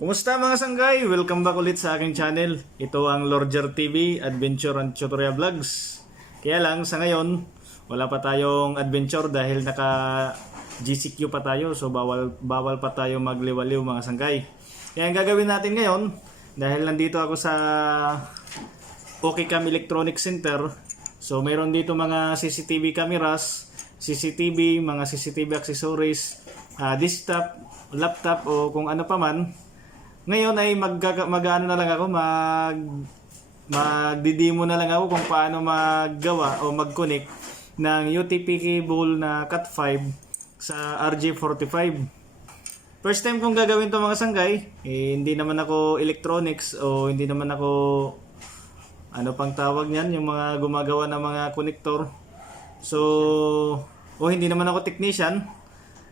Kumusta mga sanggay? Welcome back ulit sa aking channel. Ito ang Lorger TV, Adventure and Tutorial Vlogs. Kaya lang sa ngayon, wala pa tayong adventure dahil naka GCQ pa tayo. So bawal pa tayo magliwaliw mga sanggay. Kaya ang gagawin natin ngayon, dahil nandito ako sa Okicam Electronic Center. So mayroon dito mga CCTV cameras, CCTV, mga CCTV accessories, desktop, laptop o kung ano pa man. Ngayon ay mag-ano na lang ako, magdidemo na lang ako kung paano maggawa o mag-connect ng UTP cable na Cat5 sa RJ45. First time kong gagawin to mga sanggay, hindi naman ako electronics o hindi naman ako ano pang tawag niyan, yung mga gumagawa ng mga connector. So, hindi naman ako technician.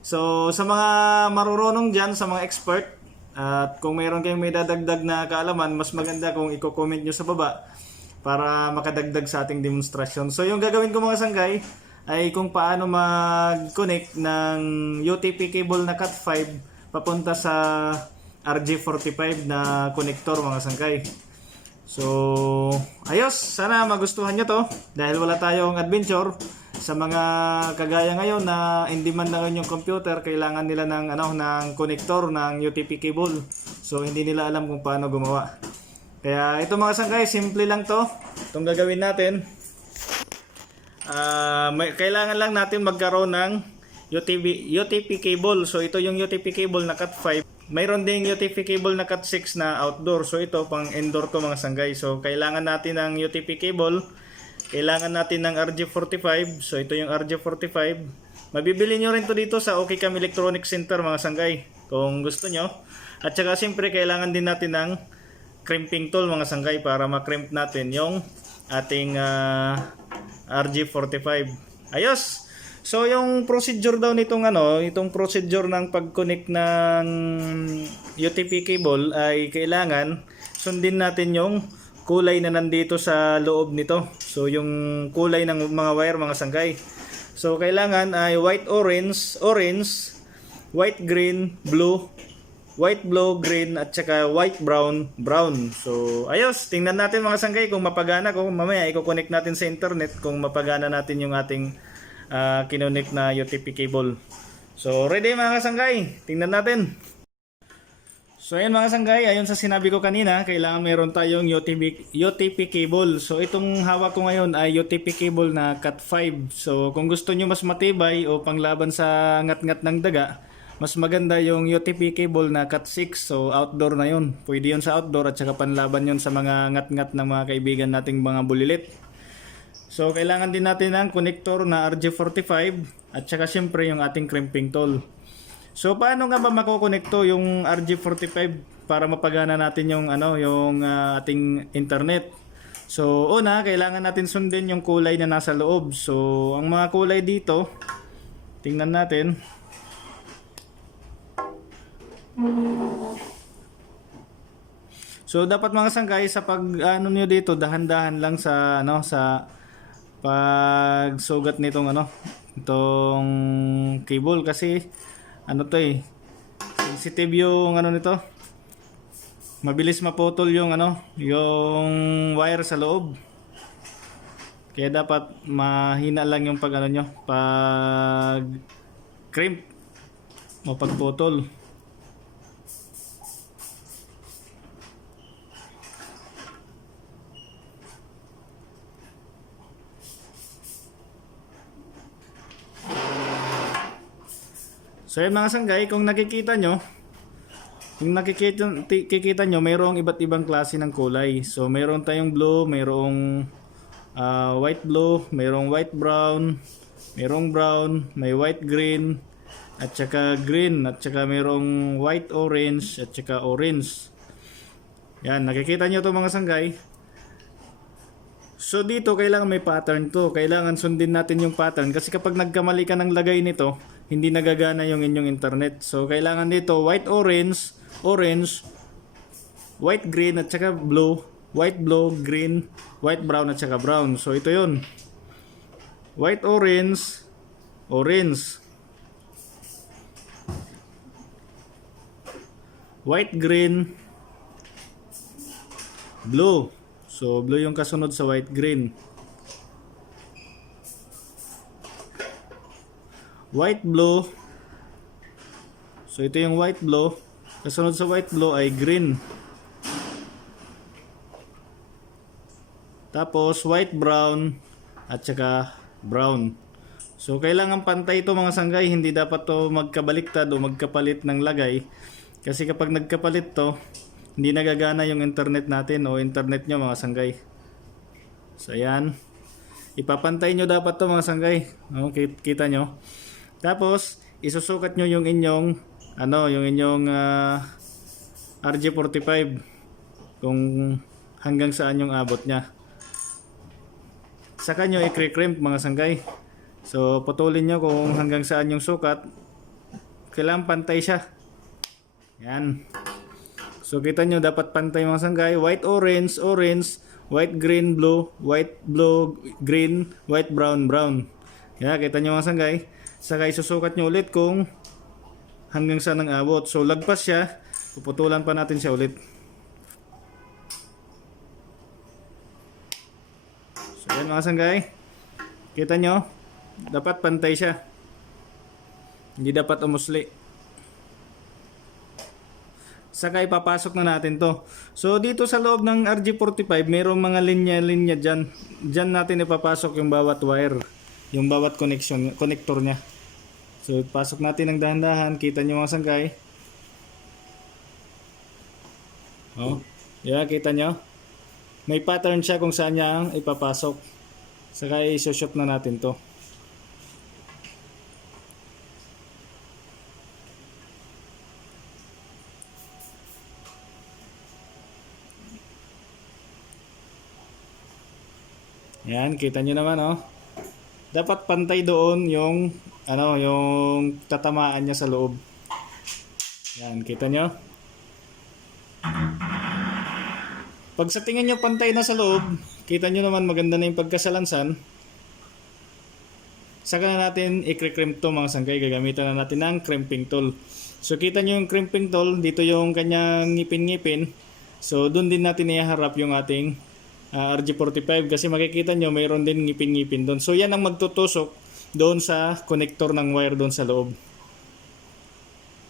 So, sa mga marurunong dyan, sa mga expert, at kung mayroon kayong may dadagdag na kaalaman, mas maganda kung i-comment nyo sa baba para makadagdag sa ating demonstrasyon. So yung gagawin ko mga sanggay ay kung paano mag-connect ng UTP cable na Cat5 papunta sa RJ45 na connector mga sanggay. So ayos, sana magustuhan nyo to dahil wala tayong adventure. Sa mga kagaya ngayon na hindi man na yung computer, kailangan nila ng connector ng UTP cable. So hindi nila alam kung paano gumawa. Kaya ito mga sanggay, simple lang to. Itong gagawin natin. Kailangan lang natin magkaroon ng UTP cable. So ito yung UTP cable na Cat5. Mayroon ding UTP cable na Cat6 na outdoor. So ito pang indoor to mga sanggay. So kailangan natin ng UTP cable. Kailangan natin ng RJ45. So ito yung RJ45. Mabibili nyo rin to dito sa Okicam Electronic Center mga sanggay kung gusto nyo. At saka siyempre kailangan din natin ng crimping tool mga sanggay para makrimp natin yung ating RJ45. Ayos! So yung procedure daw nitong itong procedure ng pag-connect ng UTP cable ay kailangan sundin natin yung kulay na nandito sa loob nito. So yung kulay ng mga wire mga sanggay. So kailangan ay white orange, white green, blue, white blue, green at saka white brown, brown. So ayos, tingnan natin mga sanggay kung mapagana, kung mamaya i-connect natin sa internet kung mapagana natin yung ating kinonect na UTP cable. So ready mga sanggay, tingnan natin. So ayan mga sanggay, ayon sa sinabi ko kanina, kailangan meron tayong UTP cable. So itong hawak ko ngayon ay UTP cable na Cat5. So kung gusto nyo mas matibay o panglaban sa ngat-ngat ng daga, mas maganda yung UTP cable na Cat6. So outdoor na yun. Pwede yun sa outdoor at saka panlaban yun sa mga ngat-ngat ng mga kaibigan nating mga bulilit. So kailangan din natin ng connector na RJ45 at saka syempre yung ating crimping tool. So paano nga ba makokonekto yung RJ45 para mapagana natin yung ating internet? So una, kailangan natin sundin yung kulay na nasa loob. So ang mga kulay dito, tingnan natin. So dapat mga sanggay sa pag niyo dito, dahan-dahan lang sa sa pagsugat nitong itong cable kasi sensitive yung nito. Mabilis maputol yung yung wire sa loob. Kaya dapat mahina lang yung pag pag crimp o pagputol. So yan mga sanggay, kung nakikita nyo, mayroong iba't ibang klase ng kulay. So mayroon tayong blue, mayroong white blue, mayroong white brown, mayroong brown, may white green, at saka green, at saka mayroong white orange, at saka orange. Yan, nakikita nyo to mga sanggay. So dito kailangan may pattern to. Kailangan sundin natin yung pattern kasi kapag nagkamali ka ng lagay nito, hindi nagagana yung inyong internet. So kailangan dito white orange, orange, white green at saka blue, white blue, green, white brown at saka brown. So ito 'yun. White orange, orange. white, green, blue. So blue yung kasunod sa white, green. White, blue. So ito yung white, blue. Kasunod sa white, blue ay green. Tapos white, brown at saka brown. So kailangan pantay ito mga sanggay, hindi dapat to magkabaliktad o magkapalit ng lagay. Kasi kapag nagkapalit to, hindi nagagana yung internet natin o internet nyo mga sanggay. So ayan, ipapantay nyo dapat to mga sanggay. Kita nyo. Tapos isusukat nyo yung inyong RG45 kung hanggang saan yung abot nya. Saka nyo i-crimp mga sanggay. So putulin nyo kung hanggang saan yung sukat. Kailangan pantay siya. Yan. So kita nyo dapat pantay mga sanggay. White, orange, orange, white, green, blue, white, blue, green, white, brown, brown. Yan, kita nyo mga sanggay. Saka isusukat nyo ulit kung hanggang saan ang abot. So lagpas siya, puputulan pa natin siya ulit. So yan mga sanggay. Kita nyo, dapat pantay siya. Hindi dapat umusli. Saka ipapasok na natin to. So dito sa loob ng RG45, mayroong mga linya-linya dyan. Dyan natin ipapasok yung bawat wire. Yung bawat connector nya. So ipasok natin ng dahan-dahan. Kita nyo mga sanggay. Oh, yeah, kita nyo. May pattern siya kung saan niya ipapasok. Saka isushoot na natin to. Yan, kita nyo naman oh. Dapat pantay doon yung yung tatamaan niya sa loob. Yan, kita nyo. Pag sa tingin nyo pantay na sa loob, kita nyo naman maganda na yung pagkasalansan. Saka na natin i-crimp to mga sanggay. Gagamitan na natin ng crimping tool. So kita nyo yung crimping tool, dito yung kanyang ngipin-ngipin. So doon din natin iharap yung ating RG45 kasi makikita nyo mayroon din ngipin-ngipin doon. So yan ang magtutusok doon sa connector ng wire doon sa loob.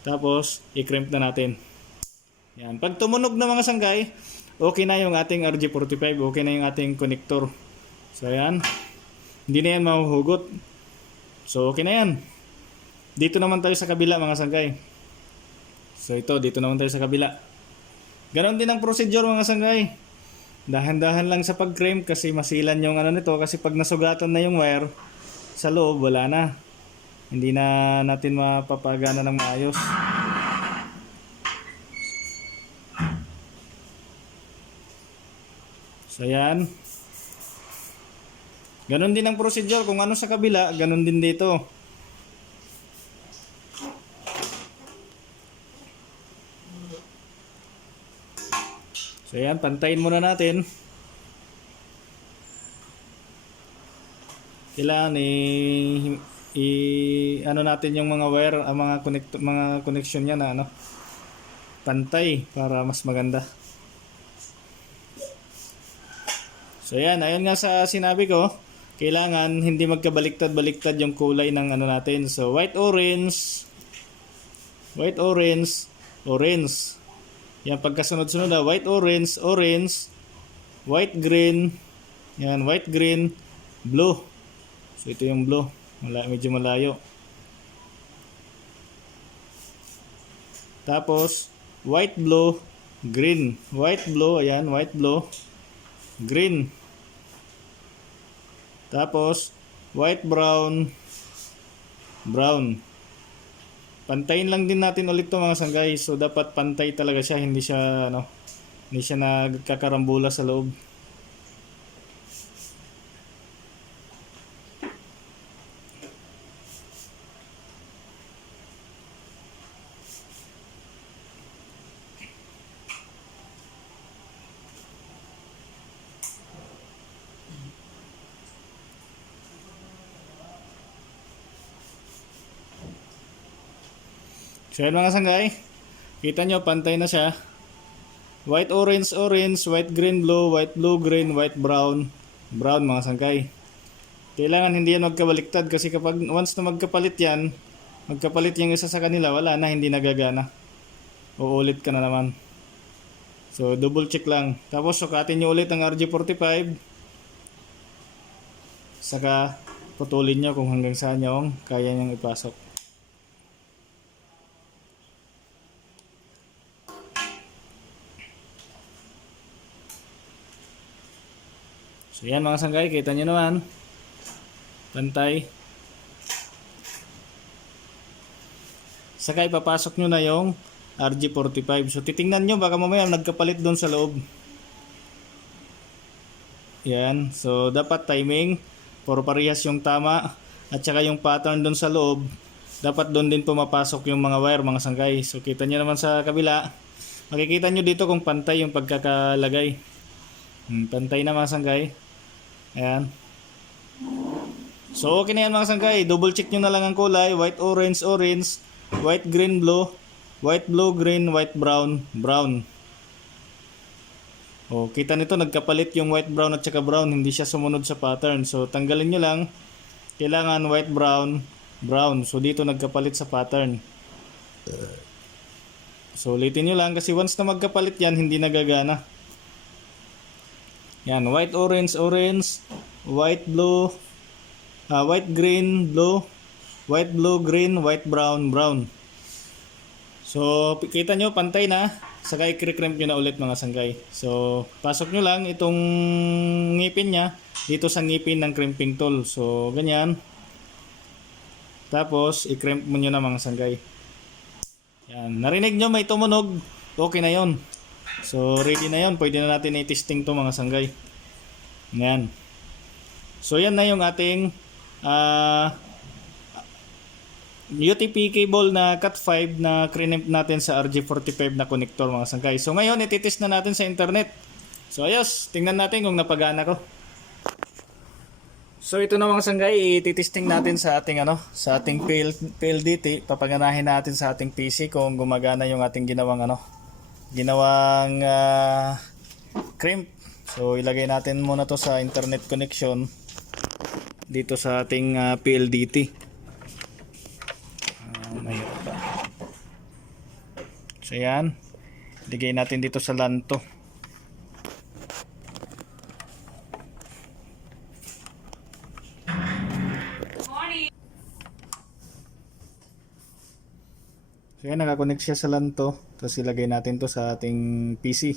Tapos i-crimp na natin. Yan. Pag tumunog na mga sanggay, okay na yung ating RG45, okay na yung ating connector. So yan. Hindi na yan mahuhugot. So okay na yan. Dito naman tayo sa kabila mga sanggay. So ito, dito naman tayo sa kabila. Ganon din ang procedure mga sanggay. Dahan-dahan lang sa pag-crimp kasi masilan yung nito kasi pag nasugatan na yung wire sa loob wala na. Hindi na natin mapapagana ng maayos. So yan. Ganon din ang procedure kung ano sa kabila, ganon din dito. So yan, pantayin muna natin. Kailangan ano natin yung mga wire, mga connection niya na pantay para mas maganda. So yan, ayon nga sa sinabi ko, kailangan hindi magkabaliktad-baliktad yung kulay ng natin. So white, orange, orange. Yan, pagkasunod-sunod na white, orange, orange, white, green. Yan, white, green, blue. So ito yung blue. Medyo malayo. Tapos white, blue, green. White, blue, ayan, white, blue, green. Tapos white, brown, brown. Pantayin lang din natin ulit 'to mga sanggay. So dapat pantay talaga siya, hindi siya nagkakarambula sa loob. So yan mga sanggay, Kita nyo, pantay na siya. White, orange, orange, white, green, blue, green, white, brown. Brown mga sangkay. Kailangan hindi yan magkabaliktad kasi kapag once na magkapalit yung isa sa kanila, wala na, hindi nagagana. Uulit ka na naman. So, double check lang. Tapos, sukatin nyo ulit ang RG45. Saka, putulin nyo kung hanggang saan yung kaya nyang ipasok. So, yan mga sangkay. Kita nyo naman. Pantay. Saka, ipapasok nyo na yung RG45. So titingnan nyo baka mamaya nagkapalit doon sa loob. Yan. So dapat timing para parehas yung tama at saka yung pattern doon sa loob. Dapat doon din pumapasok yung mga wire mga sangkay. So kita nyo naman sa kabila. Makikita nyo dito kung pantay yung pagkakalagay. Pantay na mga sangkay. Ayan. So okay na yan mga sangkay. Double check nyo na lang ang kulay. White, orange, orange. White, green, blue. White, blue, green, white, brown, brown. O, kita nito nagkapalit yung white, brown at saka brown. Hindi siya sumunod sa pattern. So, tanggalin nyo lang. Kailangan white, brown, brown. So, dito nagkapalit sa pattern. So, ulitin nyo lang kasi once na magkapalit yan, hindi nagagana. Yan, white, orange, orange. White, blue. White, green, blue. White, blue, green, white, brown, brown. So, kita nyo, pantay na. Saka i-crimp nyo na ulit mga sangkay. So, pasok nyo lang itong ngipin nya dito sa ngipin ng crimping tool. So, ganyan. Tapos, i-crimp mo nyo na mga sangkay. Yan. Narinig nyo may tumunog. Okay na yon. So, ready na yon. Pwede na natin i-testing to mga sangkay. Yan. So, yan na yung ating UTP cable na Cat 5 na crimp natin sa RG45 na connector mga sangkay. So ngayon ititest na natin sa internet. So ayos, tingnan natin kung napagana ko. So ito na mga sangkay, ititesting natin sa ating PLDT. Papaganahin natin sa ating PC kung gumagana yung ating ginawang crimp. So ilagay natin muna to sa internet connection dito sa ating PLDT. So yan, ligay natin dito sa LAN to. So yan, nakakonect siya sa LAN to. Tapos ilagay natin to sa ating PC.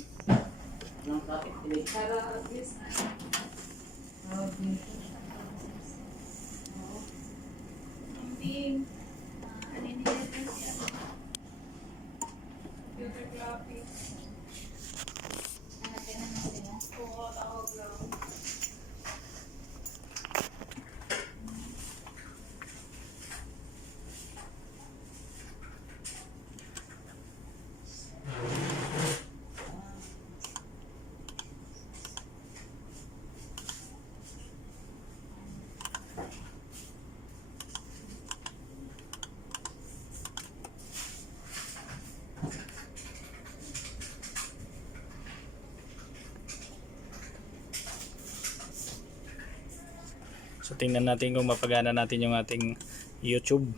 So tingnan natin kung mapagana natin yung ating YouTube.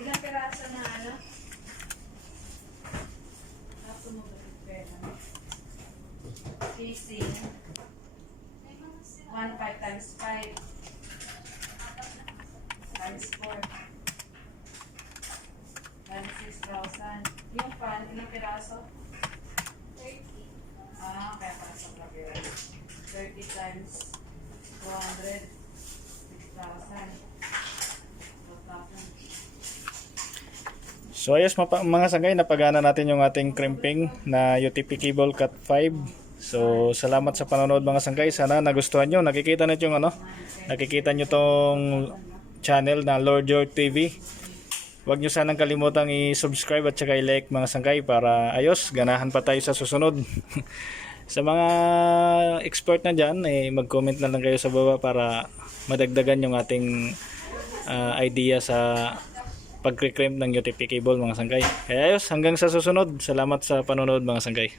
Ilang piraso na ano? Tapos mo ba pera? PC. 1.5 times 5 times 4 times 6,000. Yung pan, ilang piraso? 30. Kaya para sa piraso. 30 times 200. 6,000. 12,000. So ayos mga sangay, napagana natin yung ating crimping na UTP cable Cat 5. So salamat sa panonood mga sangkay. Sana nagustuhan nyo. Nakikita nyo tong channel na Lord George TV. Huwag nyo sanang kalimutang i-subscribe at saka i-like mga sangkay para ayos, ganahan pa tayo sa susunod. Sa mga expert na dyan, mag-comment na lang kayo sa baba para madagdagan yung ating idea sa pag-crimp ng UTP cable mga sangkay. Kaya ayos, hanggang sa susunod. Salamat sa panonood mga sangkay.